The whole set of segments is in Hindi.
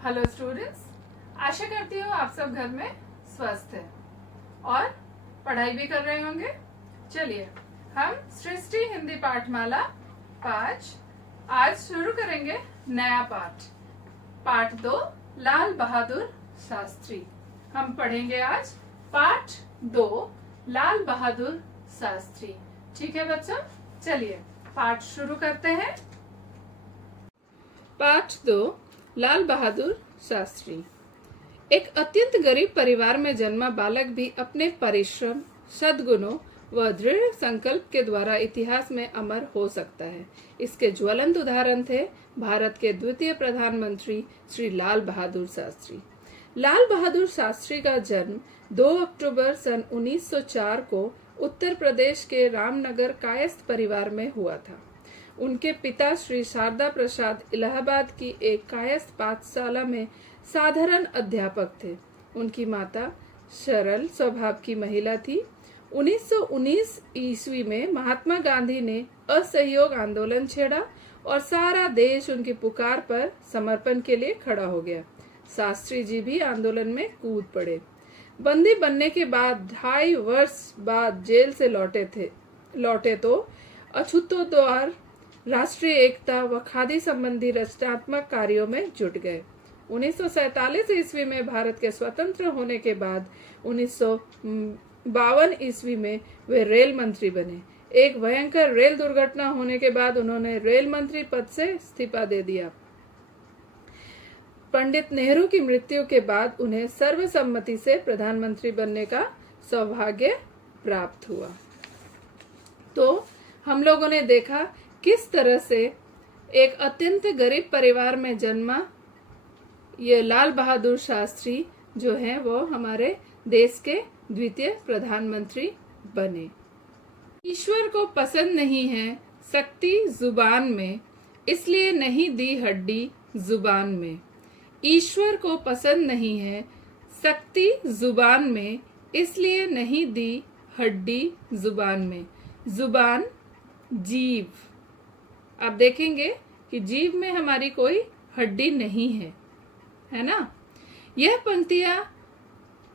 हेलो स्टूडेंट्स, आशा करती हूँ आप सब घर में स्वस्थ हैं और पढ़ाई भी कर रहे होंगे। चलिए हम सृष्टि हिंदी पाठमाला 5 आज शुरू करेंगे नया पाठ 2 लाल बहादुर शास्त्री। हम पढ़ेंगे आज पाठ 2 लाल बहादुर शास्त्री। ठीक है बच्चों, चलिए पाठ शुरू करते हैं। पाठ 2 लाल बहादुर शास्त्री। एक अत्यंत गरीब परिवार में जन्मा बालक भी अपने परिश्रम, सद्गुणों व दृढ़ संकल्प के द्वारा इतिहास में अमर हो सकता है। इसके ज्वलंत उदाहरण थे भारत के द्वितीय प्रधानमंत्री श्री लाल बहादुर शास्त्री। लाल बहादुर शास्त्री का जन्म 2 अक्टूबर सन 1904 को उत्तर प्रदेश के रामनगर कायस्थ परिवार में हुआ था। उनके पिता श्री शारदा प्रसाद इलाहाबाद की एक कायस्थ पाठशाला में साधारण अध्यापक थे। उनकी माता सरल स्वभाव की महिला थी। 1919 ईस्वी में महात्मा गांधी ने असहयोग आंदोलन छेड़ा और सारा देश उनकी पुकार पर समर्पण के लिए खड़ा हो गया। शास्त्री जी भी आंदोलन में कूद पड़े। बंदी बनने के बाद 2.5 वर्ष बाद जेल से लौटे तो अछूतोद्वार राष्ट्रीय एकता व खादी संबंधी रचनात्मक कार्यों में जुट गए। 1947 ईस्वी में भारत के स्वतंत्र होने के बाद 1952 ईस्वी में वे रेल मंत्री बने। एक भयंकर रेल दुर्घटना होने के बाद उन्होंने रेल मंत्री पद से इस्तीफा दे दिया। पंडित नेहरू की मृत्यु के बाद उन्हें सर्वसम्मति से प्रधानमंत्री बनने का सौभाग्य प्राप्त हुआ। तो हम लोगों ने देखा किस तरह से एक अत्यंत गरीब परिवार में जन्मा ये लाल बहादुर शास्त्री जो है वो हमारे देश के द्वितीय प्रधानमंत्री बने। ईश्वर को पसंद नहीं है शक्ति जुबान में, इसलिए नहीं दी हड्डी जुबान में। ईश्वर को पसंद नहीं है शक्ति जुबान में, इसलिए नहीं दी हड्डी जुबान में। जुबान जीव, आप देखेंगे कि जीव में हमारी कोई हड्डी नहीं है ना। यह पंक्तियां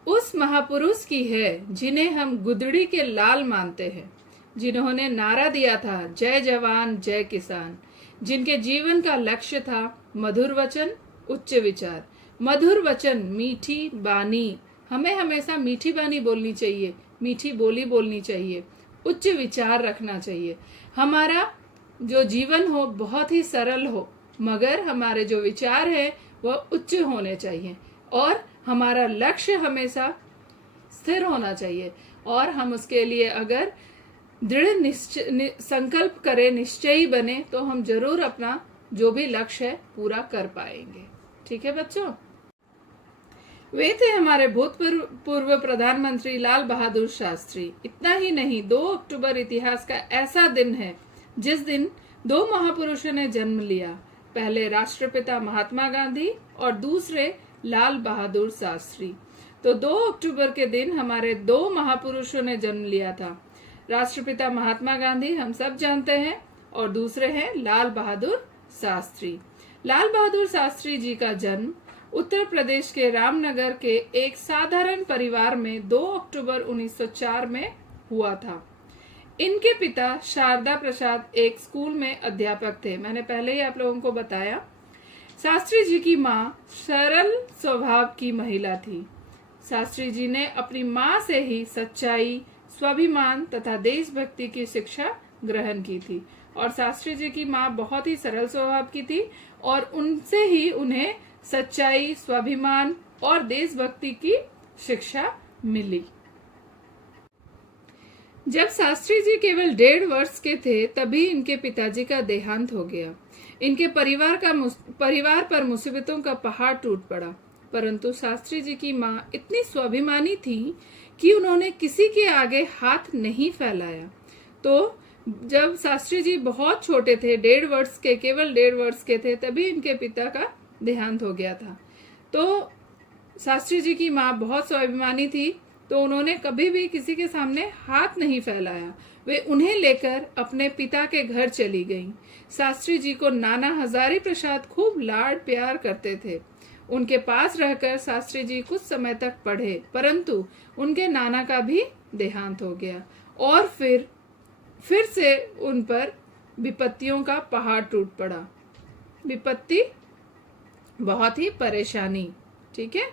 उस महापुरुष की है जिन्हें हम गुदड़ी के लाल मानते हैं, जिन्होंने नारा दिया था जय जवान जय किसान, जिनके जीवन का लक्ष्य था मधुर वचन उच्च विचार। मधुर वचन मीठी बानी, हमें हमेशा मीठी बानी बोलनी चाहिए, मीठी बोली बोलनी चाहिए, उच्च विचार रखना चाहिए। हमारा जो जीवन हो बहुत ही सरल हो, मगर हमारे जो विचार है वह उच्च होने चाहिए और हमारा लक्ष्य हमेशा स्थिर होना चाहिए। और हम उसके लिए अगर दृढ़ संकल्प करें, निश्चयी बने, तो हम जरूर अपना जो भी लक्ष्य है पूरा कर पाएंगे। ठीक है बच्चों, वे थे हमारे भूतपूर्व प्रधानमंत्री लाल बहादुर शास्त्री। इतना ही नहीं, 2 अक्टूबर इतिहास का ऐसा दिन है जिस दिन 2 महापुरुषों ने जन्म लिया। पहले राष्ट्रपिता महात्मा गांधी और दूसरे लाल बहादुर शास्त्री। तो 2 अक्टूबर के दिन हमारे 2 महापुरुषों ने जन्म लिया था। राष्ट्रपिता महात्मा गांधी हम सब जानते हैं और दूसरे हैं लाल बहादुर शास्त्री। लाल बहादुर शास्त्री जी का जन्म उत्तर प्रदेश के रामनगर के एक साधारण परिवार में 2 अक्टूबर 1904 में हुआ था। इनके पिता शारदा प्रसाद एक स्कूल में अध्यापक थे। मैंने पहले ही आप लोगों को बताया। शास्त्री जी की माँ सरल स्वभाव की महिला थी। शास्त्री जी ने अपनी माँ से ही सच्चाई, स्वाभिमान तथा देशभक्ति की शिक्षा ग्रहण की थी। और शास्त्री जी की माँ बहुत ही सरल स्वभाव की थी और उनसे ही उन्हें सच्चाई, स्वाभिमान और देशभक्ति की शिक्षा मिली। जब शास्त्री जी केवल 1.5 वर्ष के थे तभी इनके पिताजी का देहांत हो गया। इनके परिवार पर मुसीबतों का पहाड़ टूट पड़ा, परंतु शास्त्री जी की माँ इतनी स्वाभिमानी थी कि उन्होंने किसी के आगे हाथ नहीं फैलाया। तो जब शास्त्री जी बहुत छोटे थे, केवल 1.5 वर्ष के थे, तभी इनके पिता का देहांत हो गया था। तो शास्त्री जी की माँ बहुत स्वाभिमानी थी, तो उन्होंने कभी भी किसी के सामने हाथ नहीं फैलाया। वे उन्हें लेकर अपने पिता के घर चली गईं। शास्त्री जी को नाना हजारी प्रसाद खूब लाड प्यार करते थे। उनके पास रहकर शास्त्री जी कुछ समय तक पढ़े, परंतु उनके नाना का भी देहांत हो गया और फिर से उन पर विपत्तियों का पहाड़ टूट पड़ा। विपत्ति बहुत ही परेशानी। ठीक है।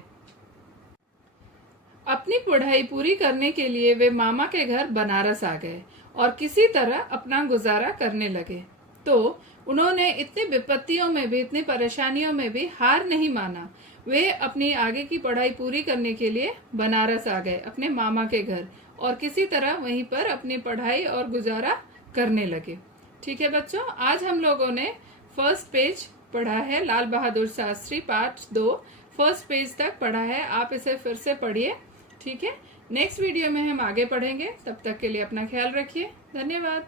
अपनी पढ़ाई पूरी करने के लिए वे मामा के घर बनारस आ गए और किसी तरह अपना गुजारा करने लगे। तो उन्होंने इतनी विपत्तियों में भी, इतनी परेशानियों में भी हार नहीं माना। वे अपनी आगे की पढ़ाई पूरी करने के लिए बनारस आ गए अपने मामा के घर और किसी तरह वहीं पर अपनी पढ़ाई और गुजारा करने लगे। ठीक है बच्चों, आज हम लोगों ने फर्स्ट पेज पढ़ा है, Lal Bahadur Shastri part 2 first page तक पढ़ा है। आप इसे फिर से पढ़िए। ठीक है। नेक्स्ट वीडियो में हम आगे पढ़ेंगे। तब तक के लिए अपना ख्याल रखिए। धन्यवाद।